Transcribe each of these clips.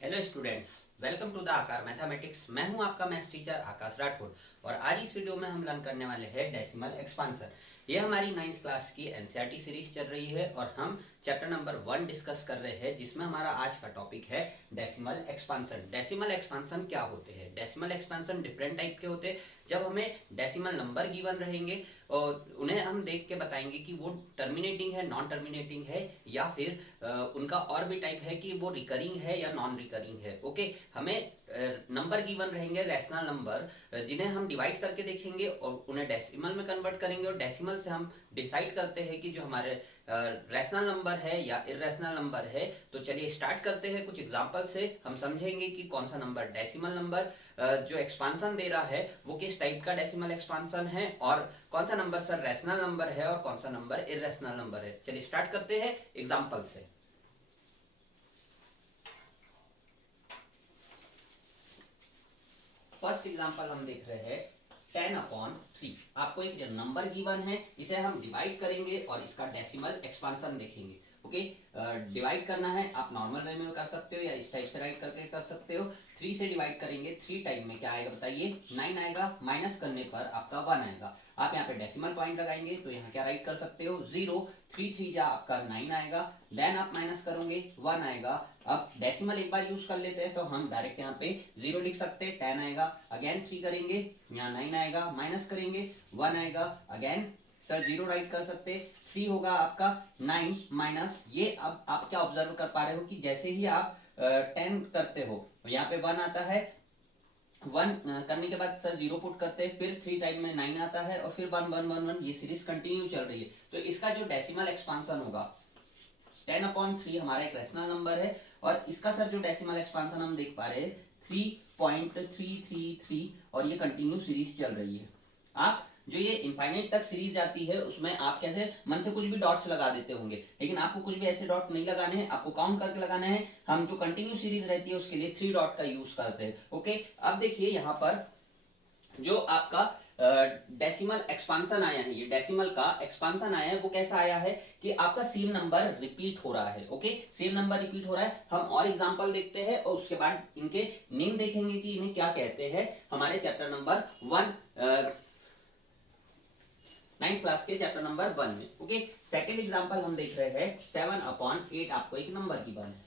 Hello students, welcome to the Aakar mathematics. मैं हूं आपका मैथ्स टीचर आकाश राठौर और आज इस वीडियो में हम लर्न करने वाले हैं डेसिमल एक्सपांसन। ये हमारी 9th क्लास की एनसीईआरटी सीरीज चल रही है और हम चैप्टर नंबर 1 डिस्कस कर रहे हैं, जिसमें हमारा आज का टॉपिक है डेसिमल एक्सपांसन। डेसिमल एक्सपांसन क्या होते हैं? डेसिमल एक्सपांसन डिफरेंट टाइप के होते हैं। जब हमें डेसिमल नंबर गिवन रहेंगे और उन्हें हम देख के बताएंगे कि वो टर्मिनेटिंग है, नॉन टर्मिनेटिंग है, या फिर उनका और भी टाइप है कि वो रिकरिंग है या नॉन रिकरिंग है। ओके, हमें नंबर गिवन रहेंगे, रैशनल नंबर, जिन्हें हम डिवाइड करके देखेंगे और उन्हें डेसिमल में कन्वर्ट करेंगे और डेसिमल से हम डिसाइड करते हैं कि जो हमारे रैशनल नंबर है या इरेशनल नंबर है। तो चलिए स्टार्ट करते हैं। कुछ एग्जांपल से हम समझेंगे कि कौन सा नंबर डेसिमल नंबर जो एक्सपांसन दे रहा है वो किस टाइप का डेसिमल एक्सपांसन है, और कौन सा नंबर सर रैशनल नंबर है और कौन सा नंबर इरेशनल नंबर है। चलिए स्टार्ट करते हैं एग्जांपल से। फर्स्ट एग्जांपल हम देख रहे हैं 10/3। आपको एक नंबर गिवन है, इसे हम डिवाइड करेंगे और इसका डेसिमल एक्सपांसन देखेंगे। ओके, डिवाइड करना है, आप नॉर्मल वे में कर सकते हो या इस टाइप से राइट करके कर सकते हो। 3 से डिवाइड करेंगे, 3 टाइम में क्या आएगा बताइए? 9 आएगा। माइनस करने पर आपका 1 आएगा। आप यहाँ पे डेसिमल पॉइंट लगाएंगे तो यहाँ क्या राइट कर सकते हो? 0। 3 3 जा आपका 9 आएगा। देन आप माइनस करोगे 1 आएगा। अब डेसिमल एक बार यूज कर लेते हैं तो हम डायरेक्ट यहाँ पे 0 लिख सकते हैं, 10 आएगा। अगेन 3 करेंगे, यहाँ 9 आएगा। माइनस करेंगे 1 आएगा। अगेन सर 0 राइट कर सकते, 3 होगा आपका 9 माइनस ये। अब आप क्या ऑब्जर्व कर पा रहे हो कि जैसे ही आप 10 करते हो यहाँ पे 1 आता है। 1 करने के बाद सर 0 पुट करते हैं, फिर 3 टाइम में 9 आता है और फिर 1 1 1 1। ये सीरीज कंटिन्यू चल रही है। तो इसका जो डेसिमल एक्सपांसन होगा 10/3 हमारा एक रैशनल नंबर है और इसका सर जो डेसिमल एक्सपांसन हम देख पा रहे हैं 3.333 और ये कंटिन्यू सीरीज चल रही है। आप जो ये इनफाइनाइट तक सीरीज जाती है उसमें आप कैसे मन से कुछ भी डॉट्स लगा देते होंगे, लेकिन आपको कुछ भी ऐसे डॉट नहीं लगाने हैं, आपको काउंट करके लगाने हैं। हम जो कंटिन्यू सीरीज रहती है उसके लिए 3 डॉट का यूज करते हैं। ओके, अब देखिए यहाँ पर जो आपका डेसिमल एक्सपांसन आया है, ये डेसिमल का एक्सपांसन आया है, वो कैसा आया है कि आपका सेम नंबर रिपीट हो रहा है। ओके, सेम नंबर रिपीट हो रहा है। हम और एग्जांपल देखते हैं और उसके बाद इनके नेम देखेंगे कि इन्हें क्या कहते हैं। हमारे चैप्टर नंबर 1 9th क्लास के चैप्टर नंबर 1 में। ओके, सेकंड एग्जांपल हम देख रहे हैं 7/8। आपको एक नंबर गिवन है।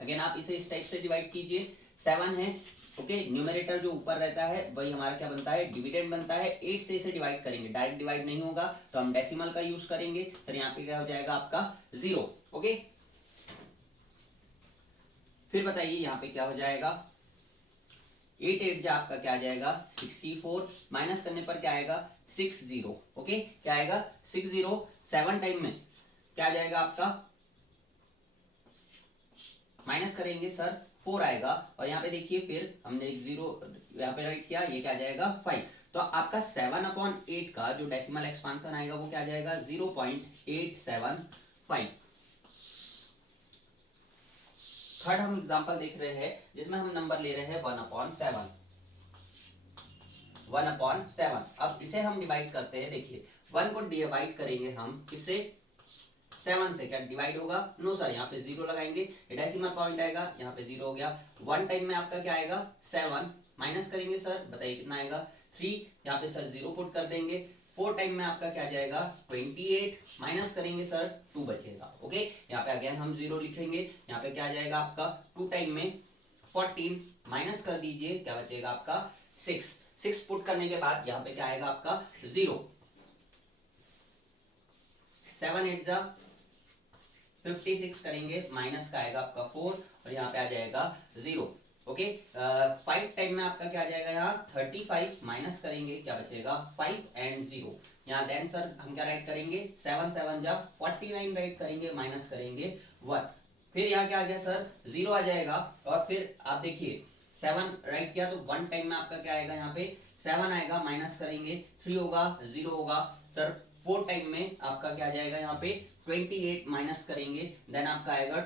अगेन आप इसे इस टाइप से डिवाइड कीजिए। 7 है। ओके, न्यूमरेटर जो ऊपर रहता है वही हमारा क्या बनता है? डिविडेंड बनता है। 8 से इसे डिवाइड करेंगे, डायरेक्ट डिवाइड नहीं होगा तो हम डेसिमल का यूज करेंगे। फिर यहाँ पे क्या हो जाएगा आपका 0। ओके, फिर बताइए यहाँ पे क्या हो जाएगा? 8 8 जा आपका क्या आ जाएगा? 64। माइनस करने पर क्या आएगा? 60। ओके, क्या आएगा? 60। 7 टाइम में क्या आ जाएगा आपका? माइनस करेंगे सर 4 आएगा। और यहाँ पे देखिए फिर हमने एक 0 यहाँ पे राइट किया, ये क्या आ जाएगा? 5। तो आपका 7/8 का जो डेसिमल एक्सपांसन आएगा वो क्या आ जाएगा? 0.875। थर्ड हम एग्जांपल देख रहे हैं जिसमें हम नंबर ले रहे हैं 1/7। 1/7। अब इसे हम डिवाइड करते हैं। देखिए 1 को डिवाइड करेंगे हम किससे? 7 से। क्या डिवाइड होगा? नो सर, यहाँ पे 0 लगाएंगे, डेसिमल पॉइंट आएगा, यहाँ पे 0 हो गया। 1 टाइम में आपका क्या आएगा? 7। माइनस करेंगे सर, बताइए कितना आएगा? 3। यहाँ पे सर 0 पुट कर देंगे। 4 टाइम में आपका क्या जाएगा? 28। माइनस करेंगे सर 2 बचेगा। ओके, यहाँ पे अगेन हम 0 लिखेंगे। यहाँ पे क्या आ जाएगा आपका? 2 टाइम में 14। माइनस कर दीजिए, क्या बचेगा आपका? 6। 6 पुट करने के बाद यहाँ पे क्या आएगा आपका? 0। 7 8 जा 56 करेंगे, माइनस का आएगा आपका 4 और यहाँ पे आ जाएगा 0। ओके, 5 टाइम में आपका क्या आ जाएगा? यहाँ 35। माइनस करेंगे, क्या बचेगा? 5 एंड 0। यहाँ देन सर हम क्या राइट करेंगे? 7 7 जा 49 राइट करेंगे, माइनस करेंगे 1। फिर यहाँ क्या आ गया सर? 0 आ जाएगा। और फिर आप देखिए 7 राइट किया तो 1 टाइम में आपका क्या आएगा? यहाँ पे 7 आएगा, माइनस करेंगे 3 होगा, 0 होगा सर। 4 टाइम में आपका क्या जाएगा? यहाँ पे 28। माइनस करेंगे, देन आपका आएगा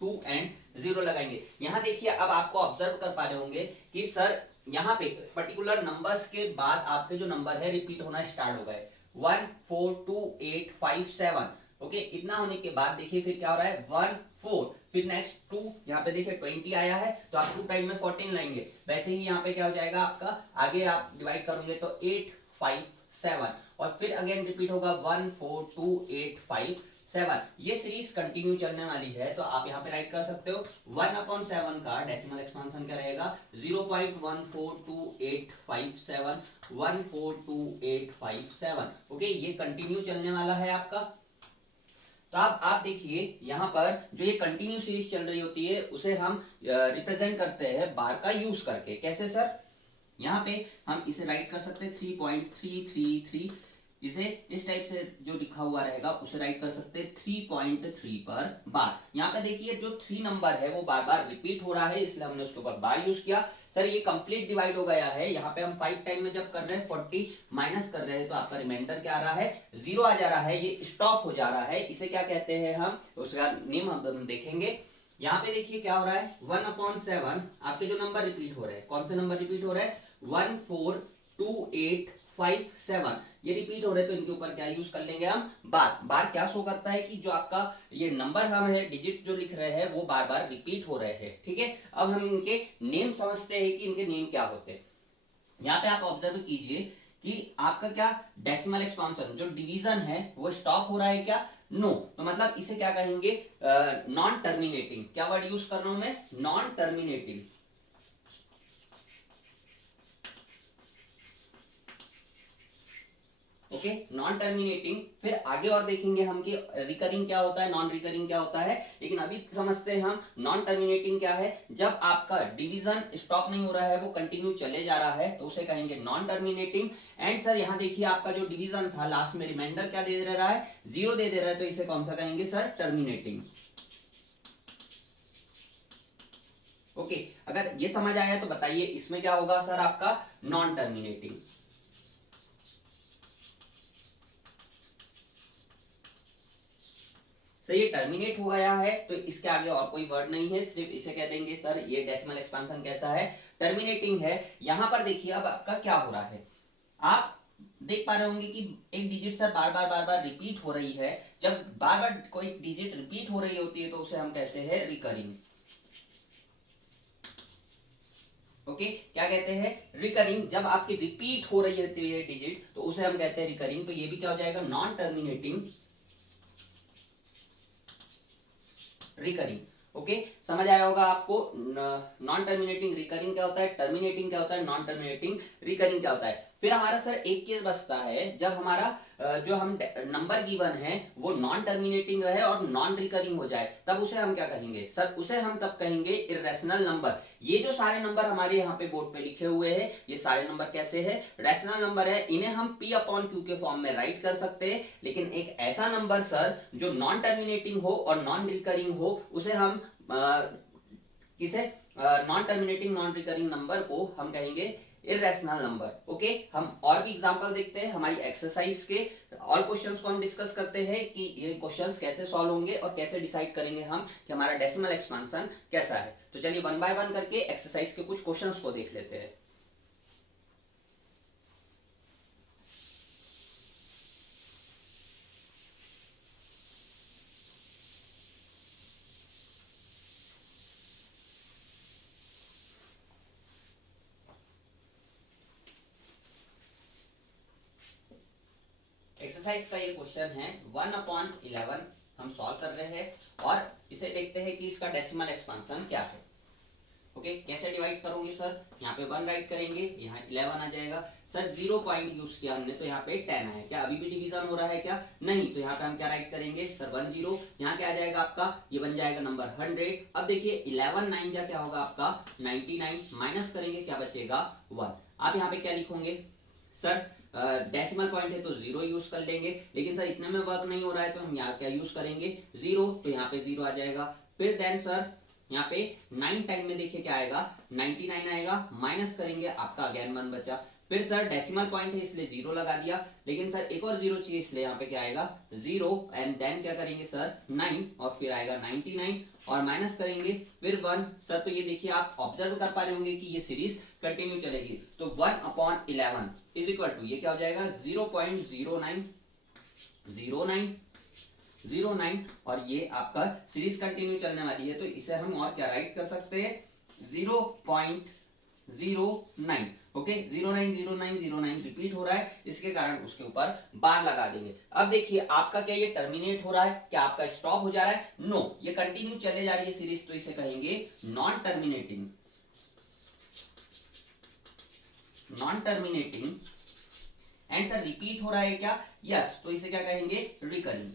2 एंड 0 लगाएंगे। यहाँ देखिए अब आपको ऑब्जर्व कर पा रहे होंगे कि सर यहाँ पे पर्टिकुलर नंबर्स के बाद आपके जो नंबर है रिपीट होना स्टार्ट हो गए। 1 4 2 8 5 7। ओके, इतना होने के बाद देखिए फिर क्या हो रहा है 1 4, फिर नेक्स्ट 2, यहाँ पे देखिए 20 आया है तो आप 2 टाइम में 14 लाएंगे। वैसे ही यहाँ पे क्या हो जाएगा आपका, आगे आप डिवाइड करोगे तो 8 5 7, और फिर अगेन रिपीट होगा 1 4 2 8 5 7। ये सीरीज कंटिन्यू चलने वाली है, तो आप यहाँ पे राइट कर सकते हो 1/7 का डेसिमल एक्सपांशन क्या रहेगा 0.142857 14285 ओके, ये कंटिन्यू चलने वाला है आपका। तो आप देखिए यहाँ पर जो ये कंटिन्यू सीरीज चल रही होती है उसे हम रिप्रेजेंट करते हैं बार का यूज करके। कैसे सर, यहाँ पे हम इसे राइट कर सकते हैं 3.333, इसे इस टाइप से जो लिखा हुआ रहेगा उसे राइट कर सकते हैं 3.3 पर बार। यहाँ पे देखिए जो 3 नंबर है वो बार बार रिपीट हो रहा है, इसलिए हमने उसके ऊपर बार यूज किया। सर ये कंप्लीट डिवाइड हो गया है, यहाँ पे हम 5 टाइम में जब कर रहे हैं 40 माइनस कर रहे हैं तो आपका रिमाइंडर क्या आ रहा है 0 आ जा रहा है, ये स्टॉप हो जा रहा है। इसे क्या कहते हैं हम, उसका नेम हम देखेंगे। यहाँ पे देखिए क्या हो रहा है 1/7 आपके जो नंबर रिपीट हो रहे हैं, कौन से नंबर रिपीट हो रहे हैं 14285 ये रिपीट हो रहे हैं, तो इनके ऊपर क्या यूज कर लेंगे हम बार। बार क्या शो करता है कि जो आपका ये नंबर हम है डिजिट जो लिख रहे हैं वो बार बार रिपीट हो रहे हैं। ठीक है, अब हम इनके नेम समझते हैं कि इनके नेम क्या होते हैं। यहाँ पे आप ऑब्जर्व कीजिए कि आपका क्या डेसिमल एक्सपांशन जो डिवीजन है वो स्टॉप हो रहा है क्या, नो तो मतलब इसे क्या कहेंगे नॉन टर्मिनेटिंग। क्या वर्ड यूज कर रहा हूं मैं, non terminating. Okay, non terminating. फिर आगे और देखेंगे हम कि रिकरिंग क्या होता है, नॉन रिकरिंग क्या होता है, लेकिन अभी समझते हैं हम नॉन टर्मिनेटिंग क्या है। जब आपका डिवीजन स्टॉप नहीं हो रहा है, वो कंटिन्यू चले जा रहा है तो उसे कहेंगे नॉन टर्मिनेटिंग। एंड सर यहाँ देखिए आपका जो डिवीजन था लास्ट में रिमाइंडर क्या दे रहा है 0 दे रहा है, तो इसे कौन सा कहेंगे सर टर्मिनेटिंग। ओके, अगर ये समझ आया तो बताइए इसमें क्या होगा सर आपका नॉन टर्मिनेटिंग। सर ये टर्मिनेट हो गया है तो इसके आगे और कोई वर्ड नहीं है, सिर्फ इसे कह देंगे सर ये डेसिमल एक्सपांशन कैसा है टर्मिनेटिंग है। यहां पर देखिए अब आपका क्या हो रहा है, आप देख पा रहे होंगे कि एक डिजिट सर बार बार रिपीट हो रही है। जब बार बार कोई डिजिट रिपीट हो रही होती है तो उसे हम कहते हैं रिकरिंग। ओके, क्या कहते हैं रिकरिंग। जब आपकी रिपीट हो रही होती है डिजिट तो उसे हम कहते हैं रिकरिंग। तो ये भी क्या हो जाएगा नॉन टर्मिनेटिंग रिकरिंग। ओके, समझ आया होगा आपको नॉन टर्मिनेटिंग रिकरिंग क्या होता है, टर्मिनेटिंग क्या होता है, नॉन टर्मिनेटिंग रिकरिंग क्या होता है। फिर हमारा सर एक केस बचता है जब हमारा जो हम नंबर गिवन है वो नॉन टर्मिनेटिंग रहे और नॉन रिकरिंग हो जाए, तब उसे हम क्या कहेंगे सर, उसे हम तब कहेंगे इरेशनल नंबर। ये जो सारे नंबर हमारे यहाँ पे बोर्ड पे लिखे हुए हैं ये सारे नंबर कैसे है रैशनल नंबर है, इन्हें हम P/Q के फॉर्म में राइट कर सकते हैं। लेकिन एक ऐसा नंबर सर जो नॉन टर्मिनेटिंग हो और नॉन रिकरिंग हो उसे हम किसे non terminating non recurring number को हम कहेंगे इरेशनल नंबर। ओके, हम और भी एग्जांपल देखते हैं हमारी एक्सरसाइज के, और क्वेश्चंस को हम डिस्कस करते हैं कि ये क्वेश्चंस कैसे सॉल्व होंगे और कैसे डिसाइड करेंगे हम कि हमारा डेसिमल एक्सपांशन कैसा है। तो चलिए 1 बाय 1 करके एक्सरसाइज के कुछ क्वेश्चंस को देख लेते हैं। एक्सरसाइज का ये क्वेश्चन है 1/11 हम सॉल्व कर रहे हैं और इसे देखते हैं कि इसका डेसिमल एक्सपांशन क्या है। ओके, कैसे डिवाइड करोगे सर, यहाँ पे 1 राइट करेंगे, यहाँ 11 आ जाएगा। सर 0 पॉइंट यूज किया हमने तो यहाँ पे 10 आया, क्या अभी भी डिवीजन हो रहा है क्या, नहीं, तो यहाँ पे हम क्या राइट करेंगे सर 1 0, यहाँ क्या आ जाएगा आपका, ये बन जाएगा नंबर 100। अब देखिए 11 9 जा क्या होगा आपका 99, माइनस करेंगे क्या बचेगा 1। आप यहाँ पे क्या लिखोगे सर, डेसिमल पॉइंट है तो 0 यूज कर लेंगे, लेकिन सर इतने में वर्क नहीं हो रहा है तो हम यहाँ क्या यूज करेंगे 0, तो यहाँ पे 0 आ जाएगा। फिर देन सर यहाँ पे 9 टाइम में देखिए क्या आएगा 99 आएगा, माइनस करेंगे आपका अगेन 1 बचा। फिर सर डेसिमल पॉइंट है इसलिए 0 लगा दिया, लेकिन सर एक और 0 चाहिए इसलिए यहाँ पे क्या आएगा 0 एंड देन क्या करेंगे सर 9 और फिर आएगा 99 और माइनस करेंगे फिर 1। सर तो ये देखिए आप ऑब्जर्व कर पा रहे होंगे कि ये सीरीज कंटिन्यू चलेगी। तो 1/11 इज इक्वल टू ये क्या हो जाएगा 0.0909 0.09 और ये आपका सीरीज कंटिन्यू चलने वाली है, तो इसे हम और क्या राइट कर सकते हैं 0.09। ओके 0.090909 रिपीट हो रहा है, इसके कारण उसके ऊपर बार लगा देंगे। अब देखिए आपका क्या ये टर्मिनेट हो रहा है, क्या आपका स्टॉप हो जा रहा है? नो, ये कंटिन्यू चले जा रही है सीरीज, तो इसे कहेंगे non terminating. Non terminating and sir repeat हो रहा है क्या? यस, तो इसे क्या कहेंगे recurring.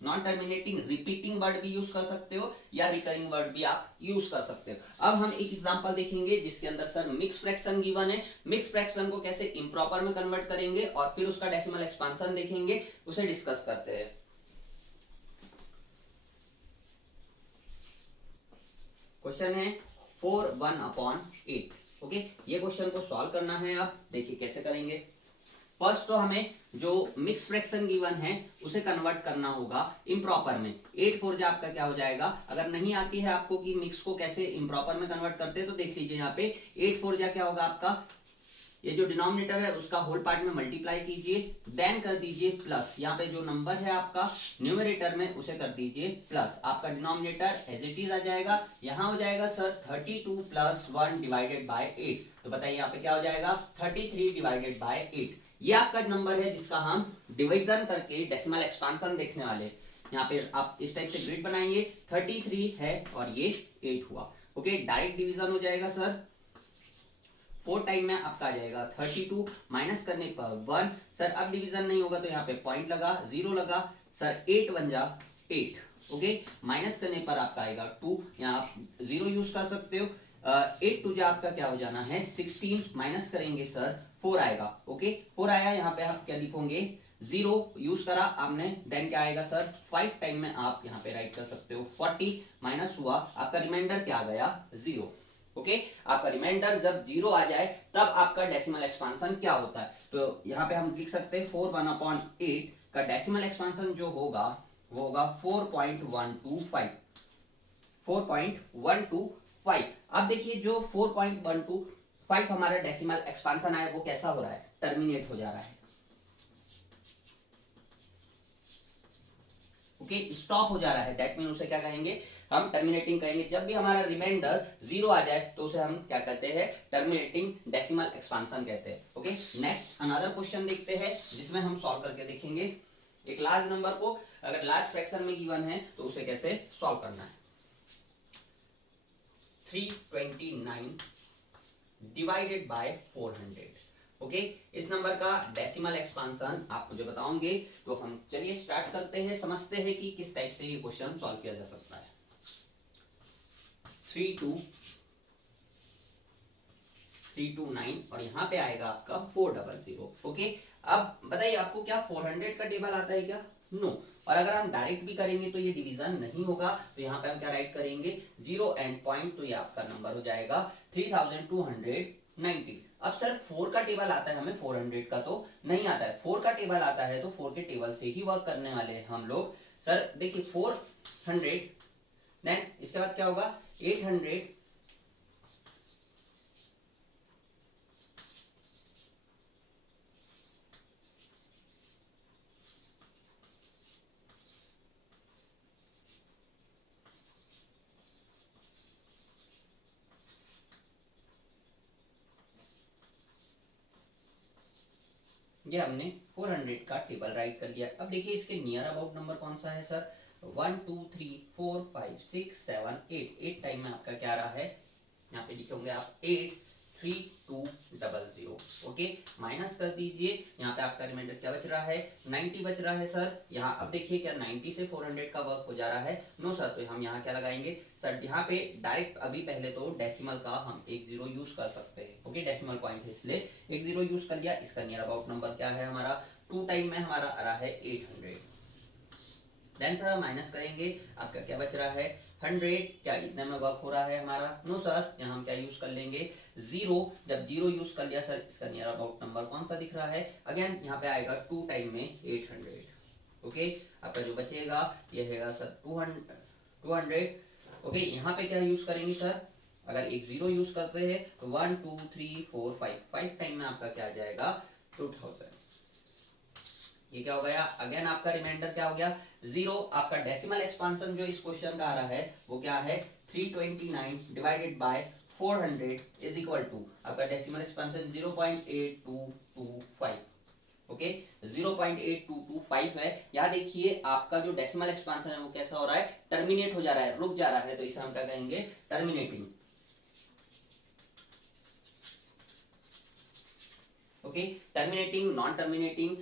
Non terminating repeating word भी यूज कर सकते हो या रिकरिंग वर्ड भी आप यूज कर सकते हो। अब हम एक एग्जांपल देखेंगे जिसके अंदर सर मिक्स फ्रैक्शन गिवन है, मिक्स फ्रैक्शन को कैसे इम्प्रॉपर में कन्वर्ट करेंगे और फिर उसका डेसिमल एक्सपांशन देखेंगे, उसे डिस्कस करते हैं। क्वेश्चन है 4/1/8। ओके, ये क्वेश्चन को सॉल्व करना है। आप देखिए कैसे करेंगे। फर्स्ट तो हमें जो मिक्स फ्रैक्शन गिवन है उसे कन्वर्ट करना होगा इम्प्रॉपर में। 8 4 जा आपका क्या हो जाएगा, अगर नहीं आती है आपको कि मिक्स को कैसे इम्प्रॉपर में कन्वर्ट करते हैं तो देख लीजिए यहाँ पे 8 4 जा क्या होगा आपका, ये जो डिनोमिनेटर है उसका होल पार्ट में मल्टीप्लाई कीजिए, देन कर दीजिए प्लस, यहाँ पे जो नंबर है आपका न्यूमरेटर में उसे कर दीजिए प्लस, आपका डिनोमिनेटर एज इट इज आ जाएगा, यहाँ हो जाएगा सर 32 + 1 डिवाइडेड बाय 8। तो बताइए यहाँ पे क्या हो जाएगा 33 डिवाइडेड बाय 8। ये आपका नंबर है जिसका हम डिवीजन करके डेसिमल एक्सपांशन देखने वाले। यहाँ पे आप इस टाइप से ग्रिड बनाएंगे, 33 है और ये 8 हुआ। ओके, डायरेक्ट डिवीजन हो जाएगा सर, 4 टाइम में आपका आ जाएगा 32, माइनस करने पर 1। सर अब डिवीजन नहीं होगा तो यहाँ पे पॉइंट लगा, 0 लगा सर, 8 1 जा 8। ओके, माइनस करने पर आपका आएगा 2, यहाँ आप 0 यूज कर सकते हो। 8 2 जा आपका क्या हो जाना है 16, माइनस करेंगे सर 4 आएगा। ओके 4 आया, यहाँ पे आप क्या लिखोगे 0 यूज करा आपने, देन क्या आएगा सर 5 टाइम में आप यहाँ पे राइट कर सकते हो 40, माइनस हुआ आपका रिमाइंडर क्या आ गया 0। ओके, आपका रिमाइंडर जब 0 आ जाए तब आपका डेसिमल एक्सपांशन क्या होता है, तो यहाँ पे हम लिख सकते हैं 4/1/8 का डेसिमल एक्सपांशन जो होगा वो होगा 4.125। 4.125। अब देखिए जो 4.125 हमारा डेसिमल एक्सपांशन आया वो कैसा हो रहा है, टर्मिनेट हो जा रहा है। ओके, स्टॉप हो जा रहा है, दैट मीन उसे क्या कहेंगे हम टर्मिनेटिंग कहेंगे। जब भी हमारा रिमाइंडर 0 आ जाए तो उसे हम क्या कहते हैं टर्मिनेटिंग डेसिमल एक्सपांशन कहते हैं। ओके, नेक्स्ट अनदर क्वेश्चन देखते हैं जिसमें हम सॉल्व करके देखेंगे एक लार्ज नंबर को अगर लार्ज फ्रैक्शन में गिवन है तो उसे कैसे सॉल्व करना है। 329 डिवाइडेड बाय 400। ओके, इस नंबर का डेसिमल एक्सपांशन आप मुझे बताओगे, तो हम चलिए स्टार्ट करते हैं, समझते हैं कि किस टाइप से ये क्वेश्चन सॉल्व किया जा सकता है। 329 और यहाँ पे आएगा आपका 400। ओके, अब बताइए आपको क्या 400 का टेबल आता है क्या? नो। और अगर हम डायरेक्ट भी करेंगे तो ये डिवीजन नहीं होगा, तो यहाँ पे हम क्या राइट करेंगे 0 एंड पॉइंट, तो ये आपका नंबर हो जाएगा 3290। अब सर 4 का टेबल आता है हमें, 400 का तो नहीं आता है। 4 का टेबल आता है तो 4 के टेबल से ही वर्क करने वाले हैं हम लोग। सर देखिए 400, देन इसके बाद क्या होगा 800, ये हमने 400 का टेबल राइट कर दिया। अब देखिए इसके नियर अबाउट नंबर कौन सा है सर, 1 2 3 4 5 6 7 8। 8 टाइम में आपका क्या रहा है, यहाँ पे लिखे होंगे आप 83200। ओके, माइनस कर दीजिए, यहाँ पे आपका रिमाइंडर क्या बच रहा है 90 बच रहा है सर। यहाँ अब देखिए क्या 90 से 400 का वर्क हो जा रहा है? नो सर, तो हम यहाँ क्या लगाएंगे सर, यहाँ पे डायरेक्ट अभी पहले तो डेसिमल का हम 10 यूज कर सकते हैं। ओके, डेसिमल पॉइंट है इसलिए 10 यूज कर लिया। इसका नियर अबाउट नंबर क्या है हमारा 2 टाइम में हमारा आ रहा है 800। देन सर माइनस करेंगे, आपका क्या बच रहा है 100। क्या इतने में वर्क हो रहा है हमारा? नो सर, यहाँ हम क्या यूज कर लेंगे 0। जब 0 यूज कर लिया सर, इसका नियर अबाउट नंबर कौन सा दिख रहा है? अगेन यहाँ पे आएगा 2 टाइम में 800। ओके, आपका जो बचेगा ये है सर 200। ओके, यहाँ पे क्या यूज करेंगे सर, अगर एक 0 यूज करते हैं तो 1 2 3 4 5 टाइम में आपका क्या आ जाएगा 2000। ये क्या हो गया, अगेन आपका रिमाइंडर क्या हो गया, 0। आपका डेसिमल एक्सपांशन जो इस क्वेश्चन का आ रहा है वो क्या है, 329 divided by 400 is equal to आपका डेसिमल एक्सपांशन 0.8225। ओके, 0.8225 है। यहाँ देखिए आपका जो डेसिमल एक्सपांशन है वो कैसा हो रहा है, टर्मिनेट हो जा रहा है, रुक जा रहा है, तो इसे हम क्या कहेंगे, terminating. Okay, terminating, non terminating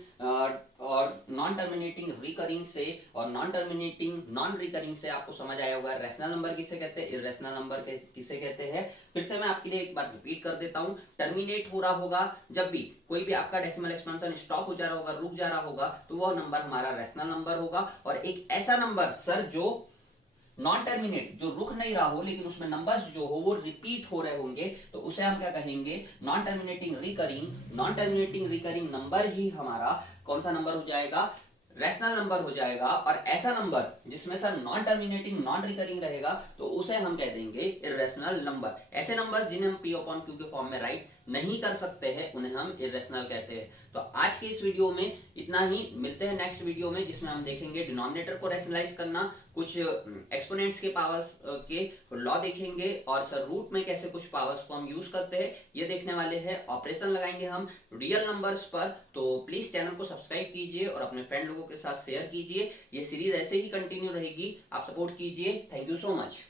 और नॉन टर्मिनेटिंग रिकरिंग से और नॉन टर्मिनेटिंग नॉन रिकरिंग से आपको समझ आया होगा रैशनल नंबर किसे कहते हैं, इर्रेशनल नंबर किसे कहते हैं। फिर से मैं आपके लिए एक बार रिपीट कर देता हूं, टर्मिनेट हो रहा होगा जब भी कोई भी आपका डेसिमल एक्सपेंशन स्टॉप हो जा रहा होगा, रुक जा रहा होगा, तो वो नंबर हमारा रैशनल नंबर होगा। और एक ऐसा नंबर सर जो नॉन टर्मिनेट, जो रुक नहीं रहा हो लेकिन उसमें नंबर्स जो हो वो रिपीट हो रहे होंगे, तो उसे हम क्या कहेंगे, non terminating recurring. Non terminating recurring number ही हमारा कौन सा नंबर हो जाएगा, रैशनल नंबर हो जाएगा। और ऐसा नंबर जिसमें sir non terminating non recurring रहेगा तो उसे हम कह देंगे इर्रेशनल नंबर। ऐसे नंबर्स जिन्हें हम p अपॉन q के फॉर्म में राइट नहीं कर सकते हैं उन्हें हम इर्रेशनल कहते हैं। तो आज के इस वीडियो में इतना ही, मिलते हैं नेक्स्ट वीडियो में जिसमें हम देखेंगे डिनोमिनेटर को रैशनलाइज करना, कुछ एक्सपोनेंट्स के पावर्स के लॉ देखेंगे, और सर रूट में कैसे कुछ पावर्स को हम यूज करते हैं ये देखने वाले हैं। ऑपरेशन लगाएंगे हम रियल नंबर्स पर। तो प्लीज चैनल को सब्सक्राइब कीजिए और अपने फ्रेंड लोगों के साथ शेयर कीजिए। ये सीरीज ऐसे ही कंटिन्यू रहेगी, आप सपोर्ट कीजिए। Thank you so much.